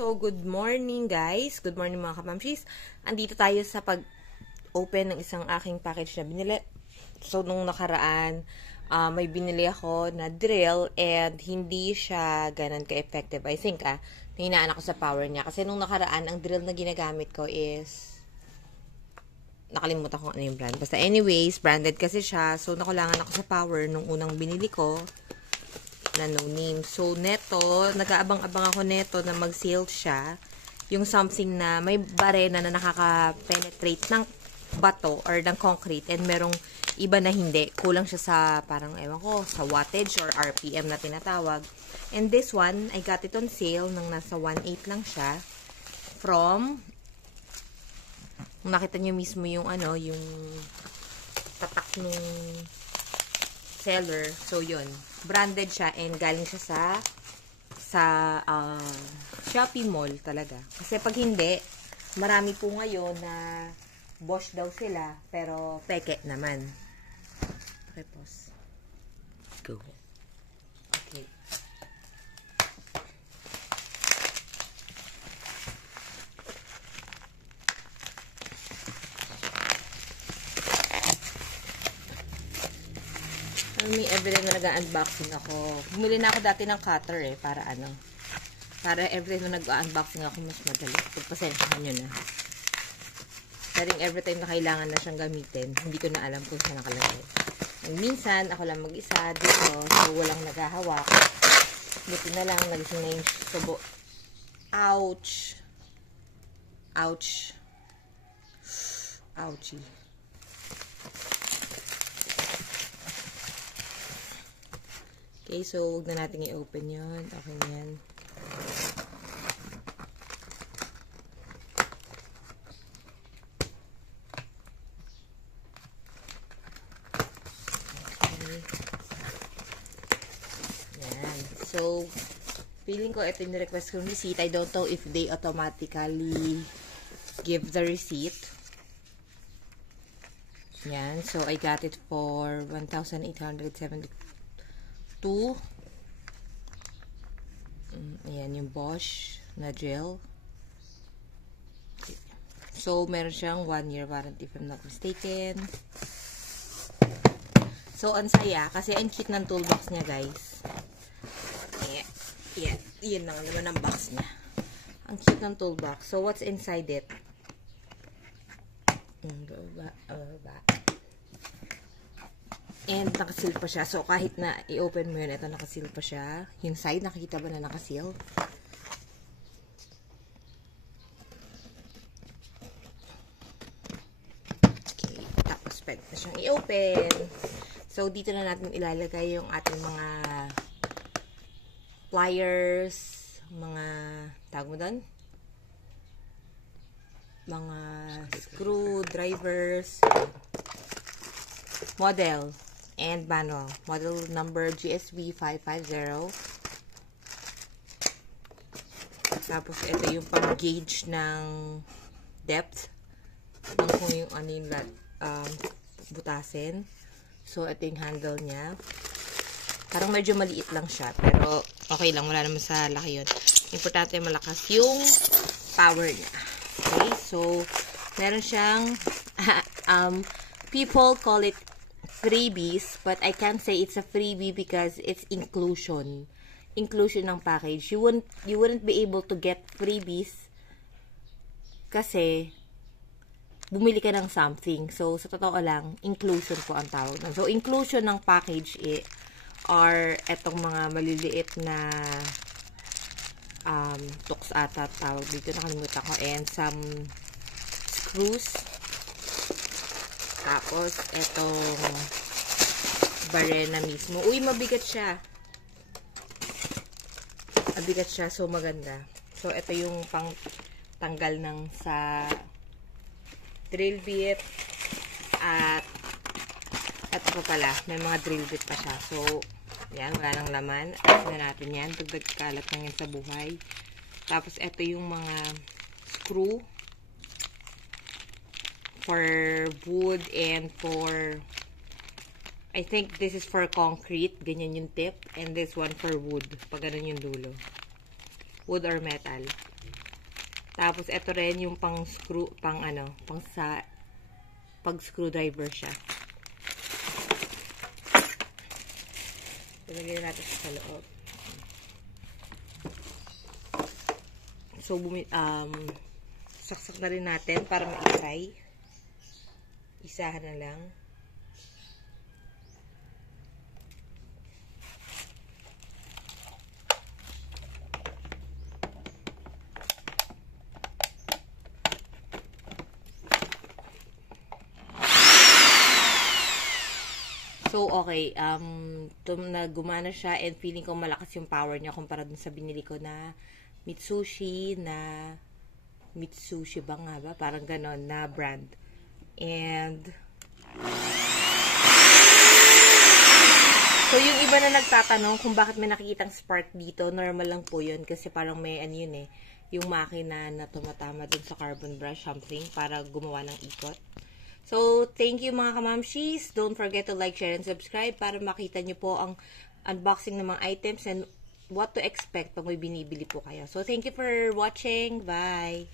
So, good morning guys. Good morning mga kapamshis. Andito tayo sa pag-open ng isang aking package na binili. So, nung nakaraan, may binili ako na drill and hindi siya ganun ka-effective. I think, nahinaan ako sa power niya. Kasi nung nakaraan, ang drill na ginagamit ko is nakalimutan ko ano yung brand. Basta anyways, branded kasi siya. So, nakulangan ako sa power nung unang binili ko na no name. So, neto, nag-aabang-abang ako neto na mag-sale siya. Yung something na may barena na nakaka-penetrate ng bato or ng concrete and merong iba na hindi. Kulang siya sa parang, ewan ko, sa wattage or RPM na tinatawag. And this one, I got it on sale nang nasa 1.8 lang siya from, nakita nyo mismo yung ano, yung tatak nung seller. So, yun. Branded siya and galing siya sa Shopee Mall talaga. Kasi pag hindi, marami po ngayon na Bosch daw sila, pero peke naman. Okay, pause. Go. Okay. May everyday na nag-unboxing ako. Bumili na ako dati ng cutter para everyday na nag-unboxing ako mas madali. Pagpasensyahan nyo na. Pero everytime na kailangan na siyang gamitin, hindi ko na alam kung saan nakalagay. And minsan, ako lang mag-isa dito, so walang naghahawak. Buti na lang, nagising na yung subo. Ouch! Ouch! Ouchie! Okay, so huwag na natin i-open yun. Okay na yan. Okay. Yan. So, feeling ko ito yung request kong receipt. I don't know if they automatically give the receipt. Yan. So, I got it for 1,872. Ayan yung Bosch na drill. So, meron siyang 1 year warranty if I'm not mistaken. So, ang saya kasi ang cute ng toolbox niya, guys. Yeah. Yun lang naman ang box niya. Ang cute ng toolbox. So, what's inside it? And nakaseal pa siya. So, kahit na i-open mo yun, ito nakaseal pa siya. Yung side, nakikita ba na nakaseal? Okay. Tapos, pwede na siyang i-open. So, dito na natin ilalagay yung ating mga pliers, mga, tawag mo doon? Mga screwdrivers, model, and manual. Model number GSV 550. Tapos, ito yung pang-gauge ng depth. Kung yung ano yung butasin. So, ito yung handle niya. Parang medyo maliit lang siya. Pero, okay lang. Wala naman sa laki yun. Importante malakas yung power niya. Okay? So, meron siyang people call it freebies, but I can't say it's a freebie because it's inclusion. Inclusion ng package. You wouldn't be able to get freebies kasi bumili ka ng something. So, sa totoo lang, inclusion po ang tawag. So, inclusion ng package are etong mga maliliit na tools ata tawag dito. Nakalimutan ko. And some screws. Tapos, etong barena mismo. Uy, mabigat siya. Mabigat siya. So, maganda. So, ito yung pang tanggal ng sa drill bit. At, ito pa pala. May mga drill bit pa siya. So, yan. Wala nang laman. Alis na natin yan. Dagdag kalat lang yan sa buhay. Tapos, ito yung mga screw. For wood and for, I think this is for concrete, ganyan yung tip, and this one for wood, pag ganun yung dulo. Wood or metal. Tapos, ito rin yung pang screwdriver siya. Ilagay natin sa loob. So, saksak na rin natin para ma-try. Isahan na lang. So, okay. Gumana siya and feeling ko malakas yung power niya kumpara dun sa binili ko na Mitsushi ba nga ba? Parang ganon na brand. And so, yung iba na nagtatanong kung bakit may nakikitang spark dito, normal lang po yun kasi parang may yung makina na tumatama dun sa carbon brush something para gumawa ng ikot. So, thank you mga kamamshis. Don't forget to like, share, and subscribe para makita nyo po ang unboxing ng mga items and what to expect pag may binibili po kayo. So, thank you for watching. Bye!